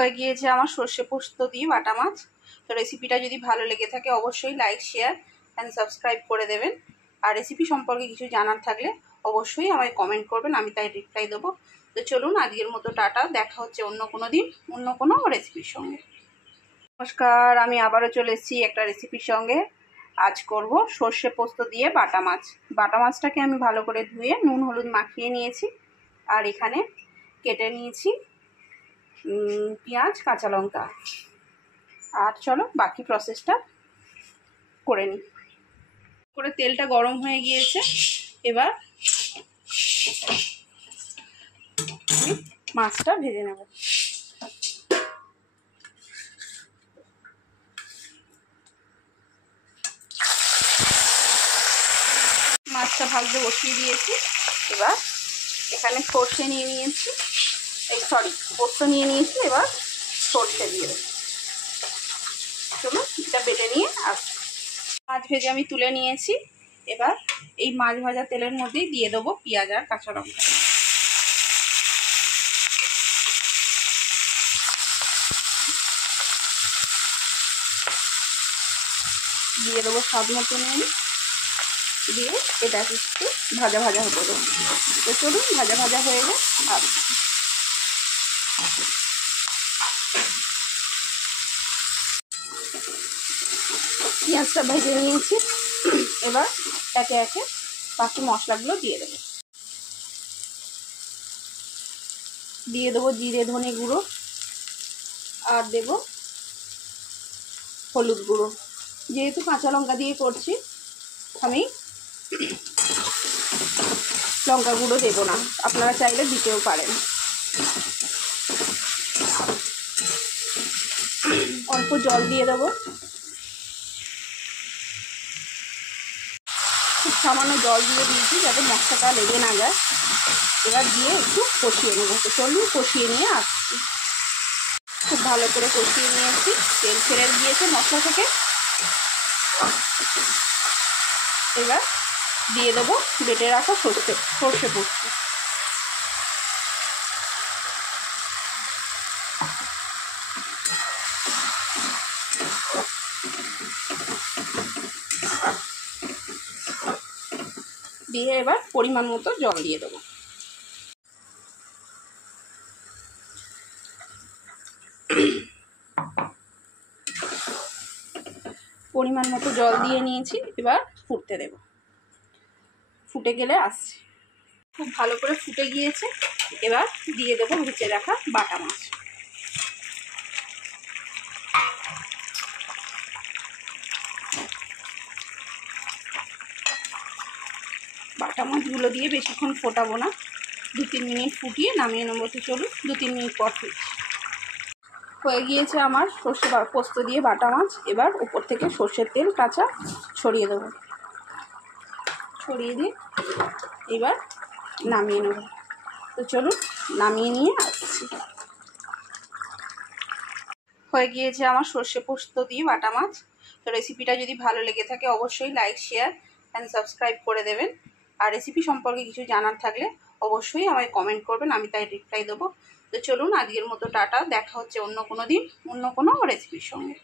হয়ে গিয়েছে আমার সর্ষে পোস্ত দিয়ে বাটা মাছ। তো রেসিপিটা যদি ভালো লেগে থাকে অবশ্যই লাইক, শেয়ার অ্যান্ড সাবস্ক্রাইব করে দেবেন। আর রেসিপি সম্পর্কে কিছু জানার থাকলে অবশ্যই আমায় কমেন্ট করবেন, আমি তাই রিপ্লাই দেবো। তো চলুন আজকের মতো টাটা, দেখা হচ্ছে অন্য কোনো দিন অন্য কোনো রেসিপির সঙ্গে। নমস্কার, আমি আবারও চলে এসেছি একটা রেসিপির সঙ্গে। আজ করব সর্ষে পোস্ত দিয়ে বাটা মাছ। বাটা মাছটাকে আমি ভালো করে ধুয়ে নুন হলুদ মাখিয়ে নিয়েছি, আর এখানে কেটে নিয়েছি পেঁয়াজ কাঁচা লঙ্কা। আর চলো বাকি প্রসেসটা করে নিই। করে তেলটা গরম হয়ে গিয়েছে, এবার আমি মাছটা ভেজে নেব। মাছটা ভাজতে বসিয়ে দিয়েছি। এবার এখানে সর্ষে নিয়ে নিয়েছি, পোস্ত নিয়ে নিয়েছি। এবার সর্ষে দিয়ে দেবো। চলো এটা বেটে নিয়ে আসছি। মাছ ভেজে আমি তুলে নিয়েছি। এবার এই মাছ ভাজা তেলের মধ্যেই দিয়ে দেবো পেঁয়াজ আর কাঁচা লঙ্কা। দিয়ে দেবো স্বাদ মতো নুন, দিয়ে এটা একটু ভাজা ভাজা হতে দেবো। তো চলুন ভাজা ভাজা হয়ে যায়। আর পেঁয়াজটা ভেজে নিয়েছি। এবার একে একে বাকি মশলাগুলো দিয়ে দেবো। দিয়ে দেবো জিরে ধনে গুঁড়ো, আর দেবো হলুদ গুঁড়ো। যেহেতু কাঁচা লঙ্কা দিয়ে করছি, আমি লঙ্কা গুঁড়ো দেবো না, আপনারা চাইলে দিতেও পারেন। অল্প জল দিয়ে দেবো, খুব সামান্য জল দিয়ে দিয়েছি যাতে মশলাটা লেগে না যায়। এবার দিয়ে একটু কষিয়ে নেবো। তো চলুন কষিয়ে নিয়ে আসছি। খুব ভালো করে কষিয়ে নিয়েছি, তেল ছেড়ে দিয়েছে মশলা থেকে। এবার দিয়ে দেবো বেটে রাখা সর্ষে পোস্ত। দিয়ে এবার পরিমাণ মতো জল দিয়ে দেবো। পরিমাণ মতো জল দিয়ে নিয়েছি, এবার ফুটতে দেব। ফুটে গেলে আসছি। খুব ভালো করে ফুটে গিয়েছে। এবার দিয়ে দেবো ভেজে রাখা বাটা মাছ। বাটা মাছগুলো দিয়ে বেশিক্ষণ ফোটাবো না, 2-3 মিনিট ফুটিয়ে নামিয়ে নেবো। তো চলুন 2-3 মিনিট পর ফিরছি। হয়ে গিয়েছে আমার সর্ষে পোস্ত দিয়ে বাটা মাছ। এবার উপর থেকে সর্ষের তেল কাঁচা ছড়িয়ে দেবো। ছড়িয়ে দিয়ে এবার নামিয়ে নেব। তো চলুন নামিয়ে নিয়ে আসছি। হয়ে গিয়েছে আমার সর্ষে পোস্ত দিয়ে বাটা মাছ। তো রেসিপিটা যদি ভালো লেগে থাকে অবশ্যই লাইক, শেয়ার অ্যান্ড সাবস্ক্রাইব করে দেবেন। আর রেসিপি সম্পর্কে কিছু জানার থাকলে অবশ্যই আমায় কমেন্ট করবেন, আমি তাই রিপ্লাই দেবো। তো চলুন আজকের মতো টাটা, দেখা হচ্ছে অন্য কোনো দিন অন্য কোনো রেসিপির সঙ্গে।